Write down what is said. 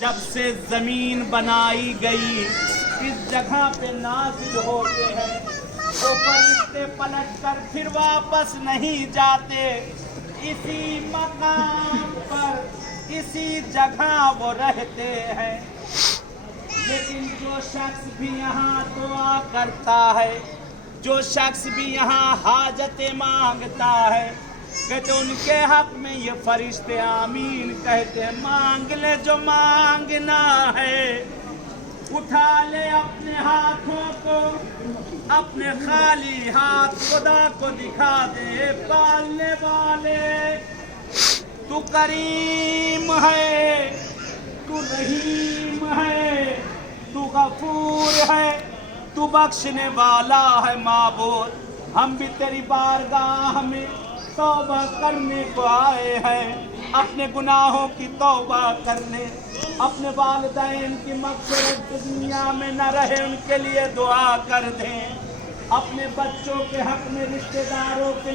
جب سے زمین بنائی گئی اس جگہ پہ نازل ہوتے ہیں، وہ فرشتے پلٹ کر پھر واپس نہیں جاتے، اسی مقام پر اسی جگہ وہ رہتے ہیں۔ لیکن جو شخص بھی یہاں دعا کرتا ہے، جو شخص بھی یہاں حاجتیں مانگتا ہے، کہتے ان کے حق میں یہ فرشتے آمین کہتے ہیں، مانگ لے جو مانگنا ہے، اٹھا لے اپنے ہاتھوں کو، اپنے خالی ہاتھ خدا کو دکھا دے، پالنے والے تو کریم ہے، تو رحیم ہے، تو غفور ہے، تو بخشنے والا ہے معبود۔ ہم بھی تیری بارگاہ میں توبہ کرنے کو آئے ہیں، اپنے گناہوں کی توبہ کرنے، اپنے والدین کی مغفرت دنیا میں نہ رہے ان کے لیے دعا کر دیں، اپنے بچوں کے حق میں، رشتہ داروں کے